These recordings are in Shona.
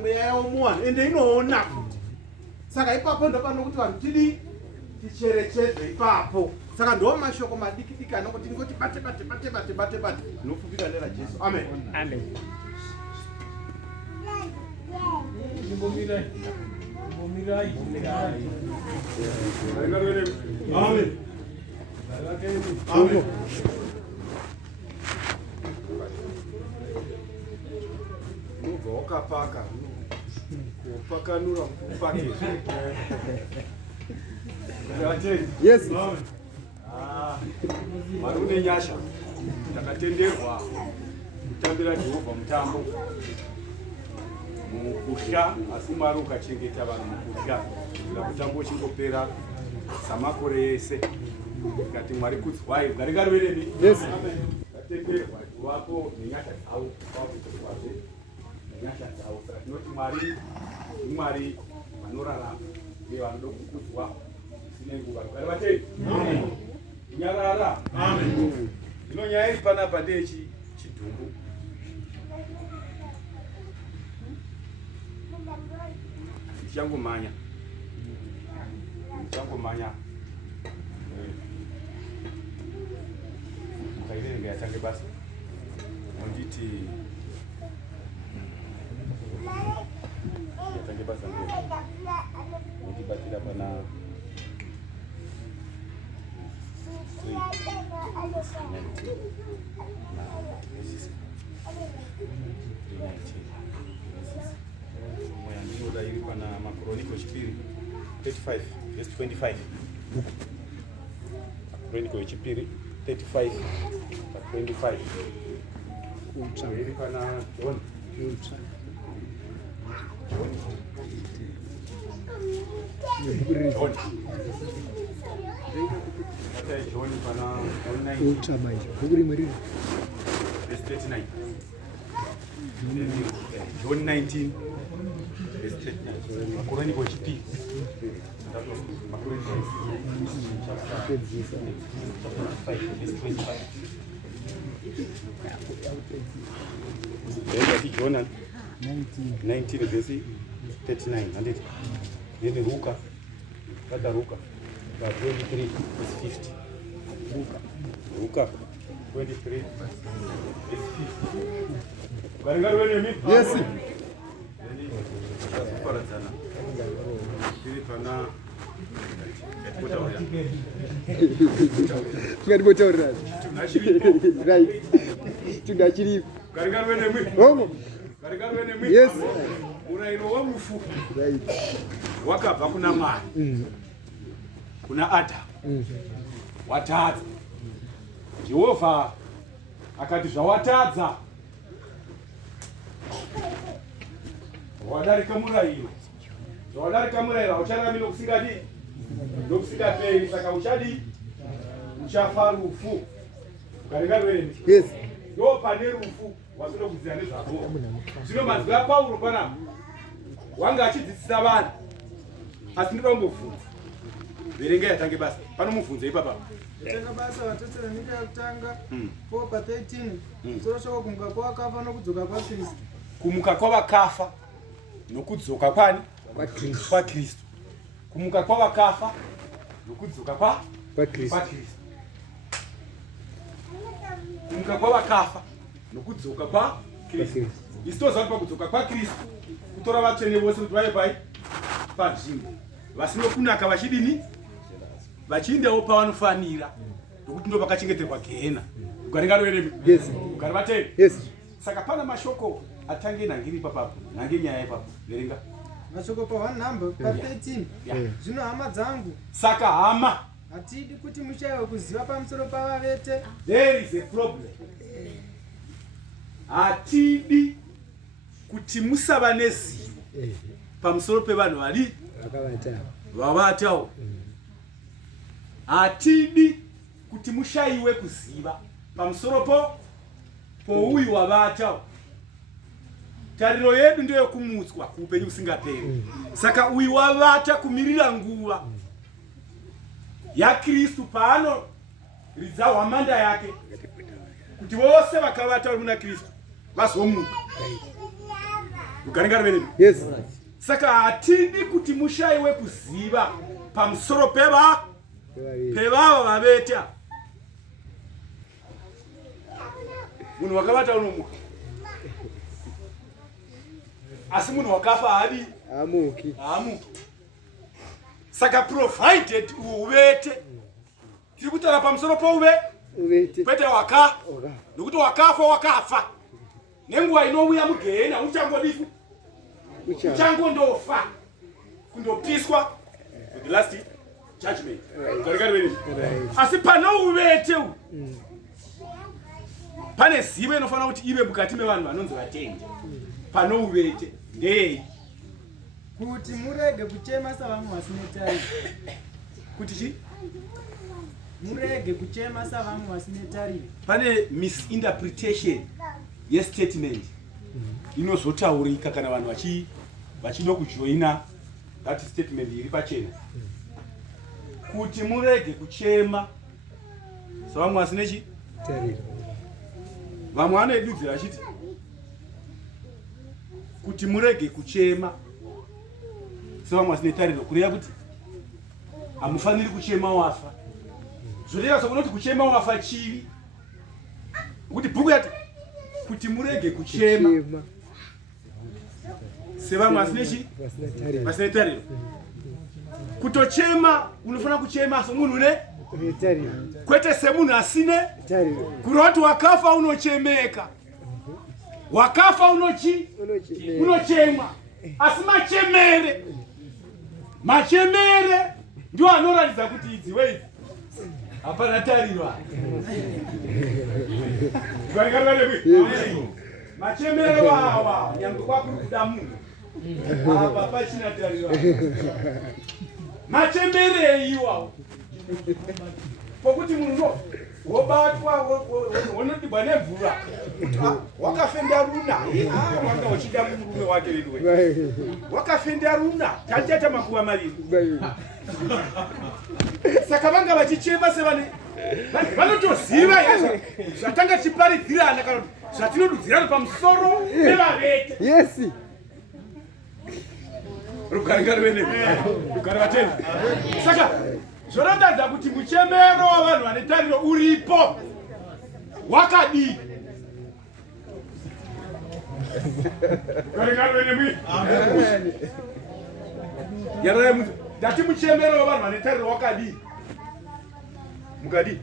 mweya yaumuwana ende inoona. Saka ipapo ndopano kuti vanhu ticherechedze ipapo. Saka ndo mashoko madiki anokuti ngoti bate nofukira nera Jesu. Amen. Amen. Amen. Amen. Wakapaka kupakanura kupake. Yes. Marune nyasha takatenderwa kutambira Jehovha mutambo mukusha, asi Mwari ukachengeta vanhu mukusha kusvika mutambo uchingopera samakore ese. Ngati Mwari kudzwai garingari vereni. Yes. Tatenderwa iwapo nenyasha dzavo kwakudzwazve nenyasha dzavo. Saka tinoti Mwari iMwari vanorarama uye vanoda kukudzwa zvisine nguva. Rugare vatei. Nyarara. Amen. Zvino nyaya iri panapa ndeyechidhumbu. Ndichangomanya. Mukaiverenga yachange basa. Nditi yachange basa ndiyo. Ndibatira pana moya iri pana Makroniko chipiri 35 verse 25. Makroniko chipiri 35 25. Iri pana John. John pana verse 39. John 19 verse 39. Makroniko chipiri. Chapter 5 verse 25. John 19 verse 39. And it then Luka 23 verse 50. Luka 23 verse 50. Yes. Yes. Urayiro wamufu wakabva kuna Mwari kuna Adamu watadza. Jehovha akati zvawatadza wadarika murayiro hauchararami nokusingaperi. Saka uchafa rufu. Ukaringarweni. Yes. Ndo pane rufu wasuda kuziva nezvako. Zvino mazwi aPauro panapa wanga achidzidzisa vanhu, asi ndinoda kumbobvunza. Verenga yatange basa. Panomubvunza ipapa. Yatange basa Vatesalonika yekutanga 4:13. Soro shoko kumuka kwavakafa nokudzoka kwaKristu. Kumuka kwavakafa nokudzoka kwani? KwaKristu. Kumuka kwavakafa nokudzoka kwaKristu. Kumuka kwavakafa nokudzoka kwaKristu. Isitoziva kuti pakudzoka kwaKristu kutora vatsvene vose kuti vave panzvimbo vasino kunaka vachidini vachiendawo pavanofanira, nokuti ndo pakachengeterwa gehena. Ukaringarweremi. Yes. Ukari vatei. Yes. Saka pana mashoko atange nhangiri ipapapo, nhange nyaya ipapo. Verenga. Mashoko pa1 number pa13. Zvino hama dzangu. Saka hama hatidi kuti mushayiwe kuziva pamusoro pavavete. There is a problem. Hatidi kuti musava nezivo pamusoro pevanhu vari vavatawo. Hatidi kuti mushayiwe kuziva pamusoro pouyu wavatawo. Tariro yedu ndeyo kumutswa kuupenyu usingaperi. Saka uyu wavata kumirira nguva yaKristu paano ridza hwamanda yake kuti vose vakavata vari muna Kristu vazomuka. Ukaringa rwene. Yes. Saka hatidi kuti mushaiwe kuziva pamusoro pevava vaveta. Munhu wakavata unomuka. Asi munhu wakafa hadi Amuki. Saka provided uvete. Tiri kutaura pamusoro uvete. Kwete nokuti wakafa. Nenguva inouya mugehena uchangodifu. Uchangondofa. Kundopiswa for the last judgment. Asi pano uvete u. Pane zivo inofanira kuti ive mukati mevanhu vanonzi vatendi. Pano uvete ndei kuti murege kuchema savamwe vasine tariro. Kuti chi? Murege kuchema savamwe vasine tariro. Pane misinterpretation yestatement inozotaurika kana vanhu vachino kujoina that statement iri pachena. Kuti murege kuchema savamwe vasine chi? Tariro. Vamwe vanoidudzira achiti kuti murege kuchema savamwe vasine tariro, kureva kuti hamufaniri kuchema wafa. Zvoreva sokunoti kuchema wafa chivi. Kuti bhuku yati kuti murege kuchema sevamwe vasine chi? Vasine tariro. Kutochema unofanira kuchema somunhu une tariro. Kwete semunhu asine Tariro. Kuroti wakafa unochemeka. Wakafa unochemwa. Asi machemere ndio anoratidza kuti idziwe idzi hapana tariro. Machemere wawa nyange kwakuri kuda munhu apa pachina tariro. Machemere iwawo pokuti munhu wobatwa wonodibwa nemvura wakafenda runa wanga uchida murume wake ridwe wakafenda runa tachata makuva maviri. Saka vanga vachichema sevane vanotoziva zvatanga chiparidzirana kana zvatinodudzirana pamusoro pevavete. Yes. Rugare vatenda. Saka zvoratidza kuti muchemero wavanhu vane tariro uripo wakadii. Ndati muchemero wavanhu vane tariro wakadii. Mukadii.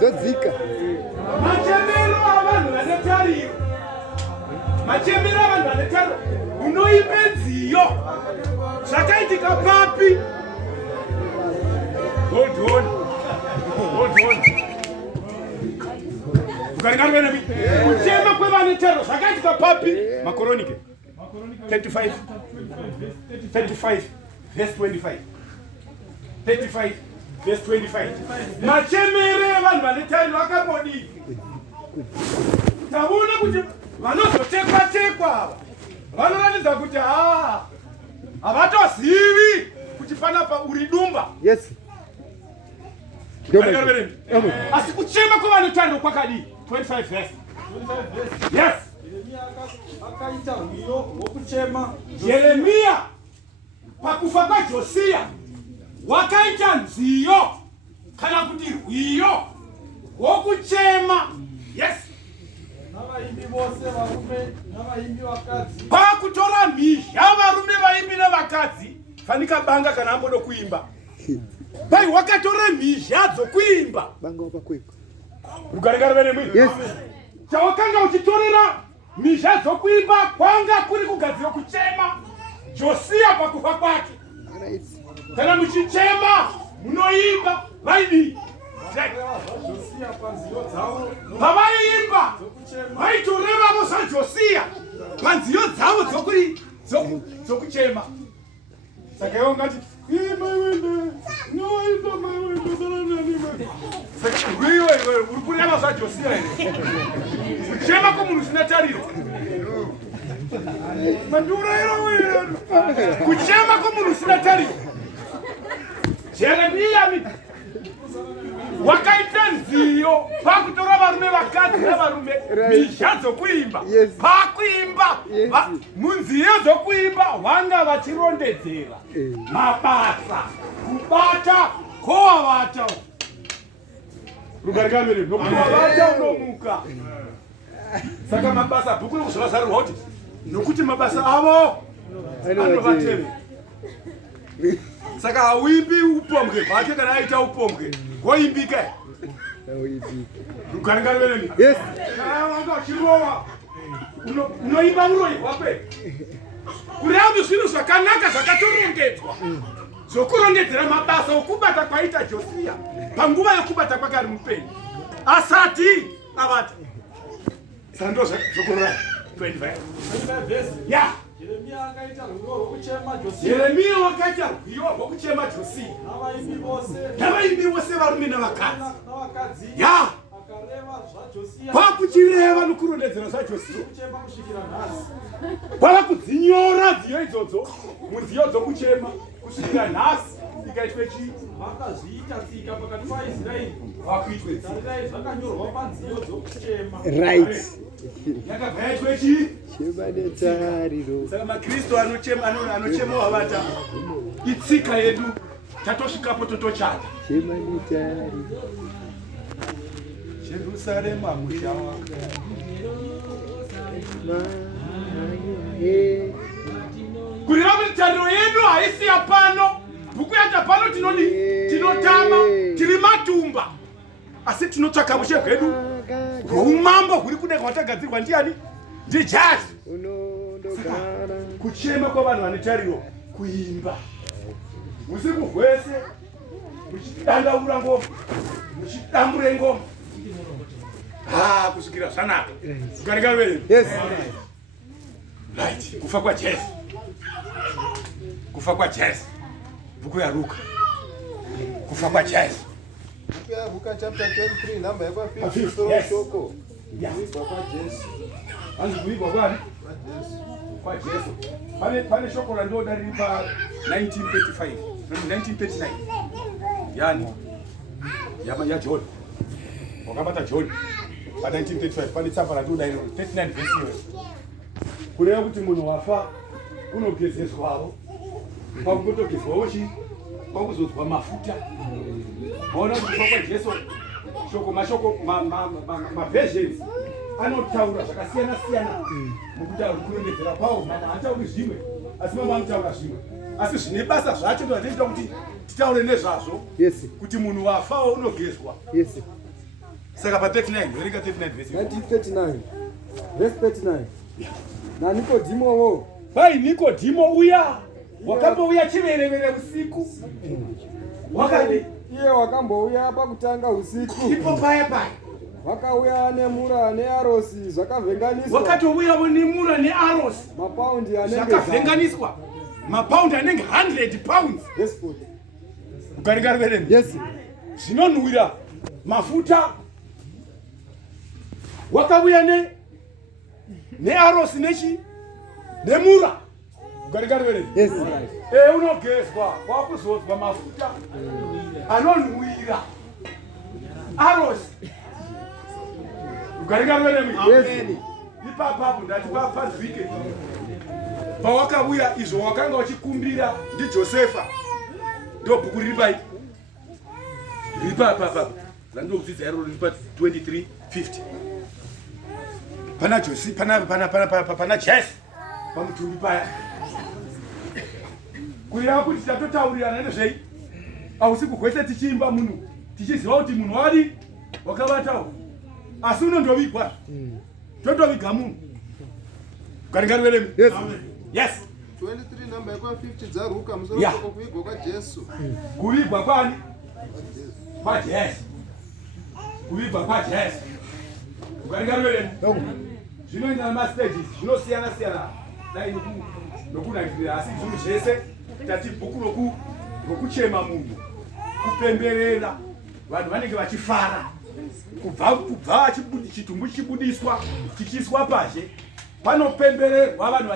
Zodzika. Machemero avanhu vane tariro. Machemero avanhu vane tariro. Unoipe nziyo. Zvakaitika papi? Hold on. Ukaringa rwene mi. Kuchema kwevane tariro zvakaitika papi? Makoronike 35 verse 25. 35 verse 25. Machemere vanhu vane tariro akambodii. Taona kuti vanozotekwa vanoratidza kuti havatozivi kuti panapa uri dumba. Yes. Asi kuchema kwevane tariro kwakadii. 25 verse. Yes. Akaita rwiyo wokuchema. Yeremia pakufa kwaJosia wakaita nziyo kana kuti rwiyo wokuchema. Yes. Navaimbi vose varume navaimbi vakadzi. Pakutora mhizha varume vaimbi nevakadzi fanika banga kana ambodo kuimba. Pai wakatora mhizha dzokuimba. Banga wapakweko. Rugaringa rwene mwi. Yes. Chawakanga uchitorera mhizha dzokuimba kwanga kuri kugadzira kuchema Josia pakufa kwake. Kana muchichema munoimba vaidi. Josia panziyo dzavo. Pavaiimba vaitoreva vosa Josia panziyo dzavo dzokuchema. Saka iwo ngati iwe uri kureva zvaJosia here. Kuchema kwomunhu usina tariro. mandura ero kuchema komunhu usina tariro. Jeremia wakaita nziyo pakutora varume vakadzi navarume mhizha dzokuimba pakuimba munziyo dzokuimba vanga vachirondedzera mabasa kubata kwovavata rugarikamere nokuvavata unomuka. Saka mabasa bhuku rekuzvavazarirwa kuti nokuti mabasa avo anovateve. Saka hauimbi upombwe pake kana aita upombwe woimbika rugaringarireni. Yes. Wanga uchirova unoimba uroyi wape kuraundi zvinhu zvakanaka zvakatorongedzwa zvokurongedzera mabasa okubata kwaita Josia panguva yokubata kwakari mupenyu asati avata sando zvokurora 25 ya Jeremia wakaita rwiyo rwokuchema Josia navaimbi vose varume navakadzi ya kwakuchireva nokurondedzera zvaJosia kwava kudzinyora nziyo idzodzo munziyo dzokuchema kusvikira nhasi ikaitwe chii vakazviita tsika pakati paIsraeri vakuitwe zvakanyorwa panziyo dzokuchema Right. yakabva yaitwe chii Chema netariro. saka makristu anochema wavata itsika yedu tatosvikapo totochata. Chema netariro. Jerusalema musha kureva kuti tariro yedu haisi yapano. Bhuku yata pano tinotama tiri matumba asi tinotsvaka mushe hwedu hweumambo huri kuda kwatagadzirwa ndiani? Ndijazi. Kuchema kwavanhu vane tariro kuimba usiku hwese muchidandaura ngoma muchidambure ngoma kusvikira zvanaka. Garigari. Yes. Right. Kufa kwa Jesu. Bhuku yaRuka. Kufa kwa Jesu. Bhuku yaRuka chapter 23 number yakwa 50 soko. Kufa kwa Jesu. Anzi kuigwa kwani? Kwa Jesu. Pane shoko randoda riri pa 1935. 1939. Yani ya John. Wakabata John. Pa 1935 pane tsamba randoda iro 39 verse iyo. Kureva kuti munhu wafa unogezeswawo. Pakutogezwawo chi? Pakuzodzwa mafuta. Maona kuti kufa kwa Jesu mashoko versions anotaura zvakasiyana siyana mukutaura kurondedzera kwawo. Mama hatauri zvimwe asi mama anotaura zvimwe asi zvine basa zvacho ndozvinoita kuti titaure nezvazvo. Yes. Kuti munhu wafawo unogezwa. Yes. Saka pa 39 verenga 39 verse 1939 verse 39 na Nikodimowo. Bai Nikodimo uya wakambouya chiverevere usiku wakadi Iye wakambouya pakutanga usiku. ipo paya Wakauya nemura nearosi zvakavhenganiswa. wakatouya nemura nearosi Mapaundi anenge zvakavhenganiswa mapaundi anenge 100 pounds. Yes, Lord. Ugarigari vereni. Yes. Zvinonhuhwira mafuta. Wakauya nearosi nemura. Ugarigari vereni. Yes. Unogezwa kwakuzodzwa mafuta anonhuhwira arosi. Ugarigari vereni. Yes. Ipapapo ndati papazvike pawakauya izvo wakanga uchikumbira ndiJosefa ndo bhuku riri pai riri papapa randokudzidza iro riri pa 23:50 pana Josi pana Jesu pamutumbi paya kureva kuti tatotaurirana nezvei ausiku hwese tichiimba munhu tichiziva kuti munhu wadi wakavatawo asi unondovigwa totoviga munhu. Garigari veremi. Yes. Yes. 23 number yakwa 50 dzaRuka musoro soko kuigwa kwa Jesu. Kuvigwa kwani? Kwa Jesu. Kuvigwa kwa Jesu. Garigari veremi. Zvinoenda namastages zvinosiyana siyana dai nokunakirira asi zvinhu zvese tati bhuku rokuchema munhu kupemberera vanhu vanenge vachifara kubva chitumbu chichibudiswa chichiiswa pashe panopembererwa vanhu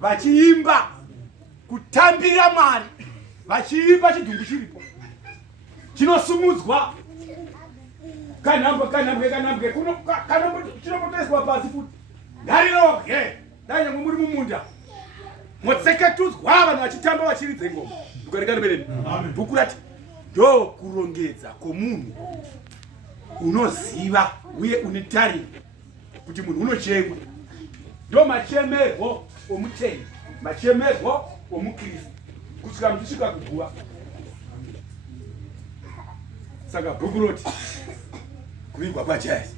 vachiimba kutambira Mwari, vachiimba chidhumbu chiripo chinosumudzwa kanhambwe chinopoteswa pasi futi ngariroge dai nyangwe muri mumunda motseketudzwa vanhu vachitamba vachiridze ngoma. Ukarekanbereni bhuku rati ndo kurongedza kwomunhu unoziva uye une tariro kuti munhu unochemwa. Ndo machemerwo omutendi, machemerwo omukristu kusvika muchisvika kuguva. Saka bhuku roti kuvigwa kwaJesu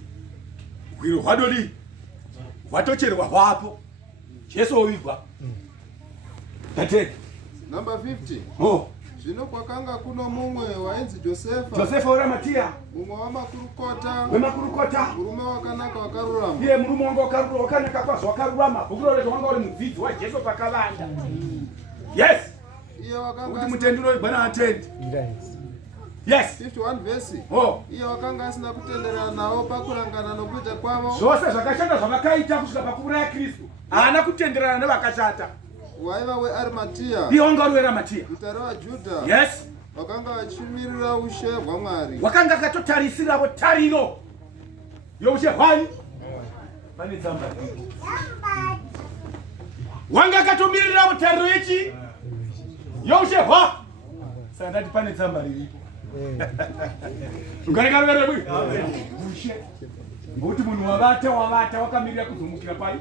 gwiro hwadodi hwatocherwa hwapo. Jesu ovigwa tateke. Number 50. Oh. Zvino kwakanga kuno mumwe wainzi Josefa. Josefa weRamatia. Mumwe wamakurukota. Wemakurukota. Murume wakanaka wakarurama. Iye murume wanga wakanaka kwazvo wakarurama. Bhuku roti wanga uri mudzidzi waJesu pakavanda. Yes. Iye wakanga kuti mutenduro bwana atendi. Yes. 51 verse. Oh. Iye wakanga asina kutenderana nawo pakurangana nokuita kwavo. Zvose zvakashata zvavakaita kusvika pakuuraya Kristu. Haana kutenderana nevakashata. Waiva weArimatia. Iye wanga uri weRamatia. Guta revaJudha. Yes. Wakanga vachimirira ushe hwaMwari. Wakanga akatotarisirawo tariro youshe hwani. Pane tsamba. Wanga akatomirirawo tariro yechi youshe hwa. Saka ndati pane tsamba riripo. Ungarekanbereni bwi? Ushe. Ngokuti munhu wavata wakamirira kuzomukira pai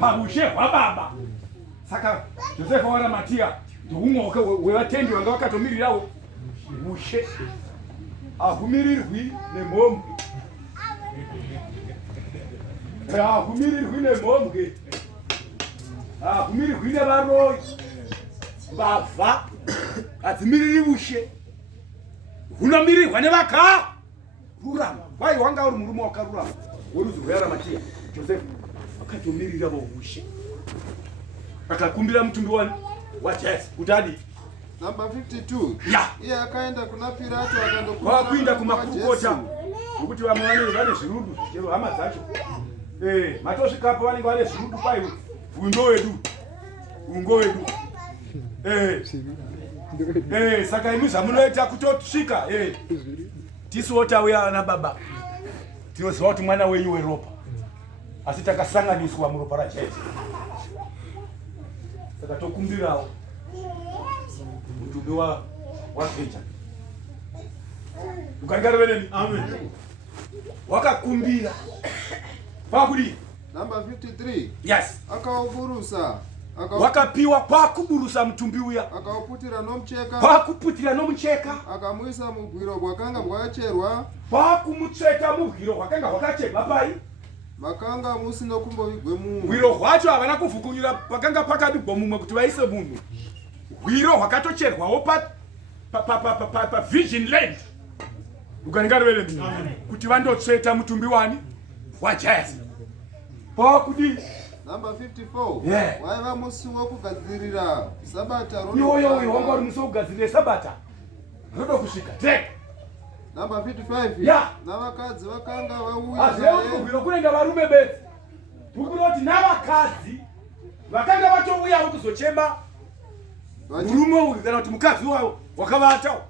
paushe hwaBaba. Saka Josefa weRamatia ndoumwe wevatendi vanga vakatomirirawo ushe. Ahumirirwi nemhombwe. Ahumirirwi nemhombwe. Ahumirirwi nevaroyi. Mbavha hadzimiriri ushe. Hunomirirwa nevakarurama. Kwai wanga uri murume wakarurama worudzi rweRamatia. Josefa akatomirirawo ushe. Akakumbira mutumbi waJesu kuti adi. Number 52. Ya. Iye akaenda kuna Pilato akandokumbira. Wakuinda kumakurukota. Nokuti vamwe vane zvirudu chero hama dzacho. Matosvikapo vanenge vane zvirudu pai undo wedu. Saka imi zvamunoita kutosvika tisuwo tauya ana baba tinoziva kuti mwana wenyu weropa asi takasanganiswa muropa raJesu. Saka tokumbirawo mutumbi waPeter. Ukarekanbereni? Amen. Wakakumbira pakudi. Number 53. Yes. Akauburusa. Wakapiwa kwakuburusa mutumbi uya. Akauputira nomucheka. Kwakuputira nomucheka. Akamuisa mugwiro hwakanga hwakacherwa. Kwakumutsveta mugwiro hwakanga hwakacherwa pai. Makanga musina kumbovigwe munhu. Gwiro hwacho havana kuvhukunyira pakanga pakabigwa mumwe kuti vaise munhu. Gwiro hwakatocherwawo pa Virgin Land. Ukarekanbereni? Kuti vandotsveta mutumbi wani waJesu. Pakudi. Number 54. Yeah. Waiva musi wokugadzirira Sabata Iwoyo wanga uri musi wokugadzirira Sabata. Rodo kusvika. Take. Number 55. Yeah. Navakadzi vakanga vauya. Azveo kubvira kuenda varume bedzi. Bhuku roti navakadzi vakanga vatouyawo kuzochema murume uyu kana kuti mukadzi wavo wakavatawo.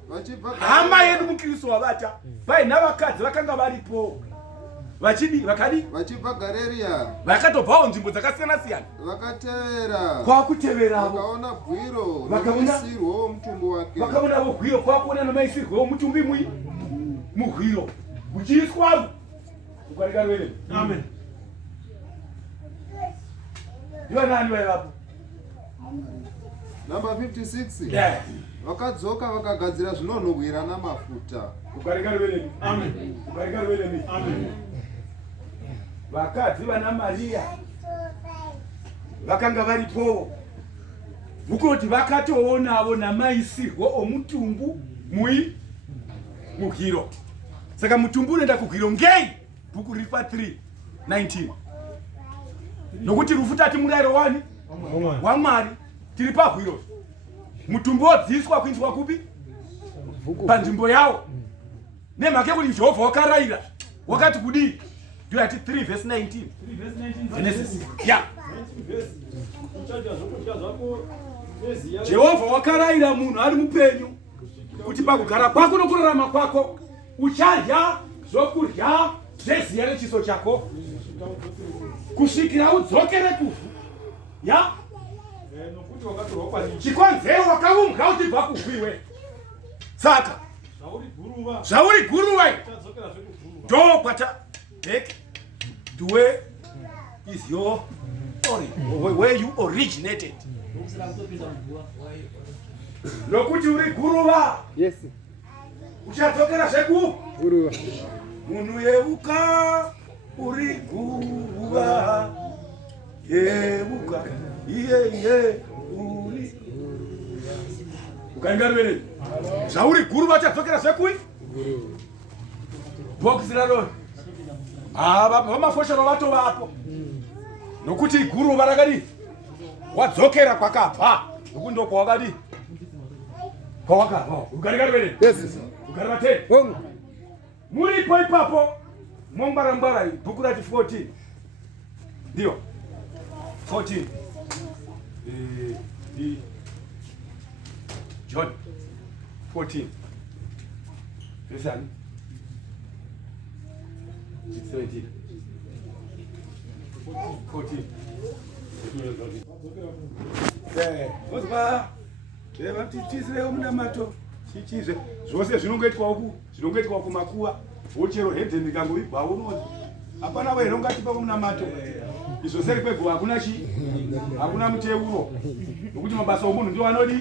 Hama yedu mukristu wavata. Pai navakadzi vakanga varipo. Vachibva Galirea. Vakatobvawo nzvimbo dzakasiyana-siyana. Vakatevera. Kwakuteverawo. Vakaona gwiro nomuisirwo mutumbi wake. Vakaonawo gwiro kwakuona nomaisirwo mutumbi mugwiro. Muchiiswamo. Ukarekanbereni? Amen. Ndiva nani vaivapo? Number 56. Yeah. Vakadzoka vakagadzira zvinonhuhwira namafuta. Ukarekanbereni? Amen. Ukarekanbereni? Amen. Vakadzi vana Maria vakanga varipo. Mukoti vakatoonawo namaisirwo omutumbu mugwiro. Saka mutumbu unoenda kugwiro ngei? Bhuku riri pa3:19. Nokuti rufu tati murayiro wani waMwari tiri pagwiro. Mutumbu wodziiswa kuiswa kupi? Panzvimbo yawo. Nemhaka yekuti Jehovha wakarayira wakati kudii? Ndio ati 3 verse 19. Genesis. Yeah. Jehovha wakarayira munhu ari mupenyu kuti pakugara kwako nokurarama kwako uchadya zvokurya zveziya rechiso chako kusvikira udzokere kuvhu. Ya chikonzero wakaumbwa uchibva kuvhu. Saka zvauri guruva ndo kwata back to where is your where you originated. Nokuti uri guruva. Yes. Uchadzokera zveku Guruva. munhu yeuka uri guruva. Yeuka iye uri ukaingarwere zvauri guruva uchadzokera zveku box raro. Vamafoshero vatovapo nokuti guruva rakadi wadzokera kwakabva nokuti ndo kwawakadi kwawakabva. Ugarigari Yes. ugaribate Bongo. muripo ipapo mongwarangwara bhuku rati 14 ndio 14 John 14 Listen. 17 14 ozva tizire munamato chichizve zvose zvinongoitwa uku zvinongoitwa kumakuva wochero hedheni kangoibva unozi hapana we ringatipa munamato izvo seri kwegwa hakuna chi hakuna muteuro nokuti mabasa omunhu ndio anodi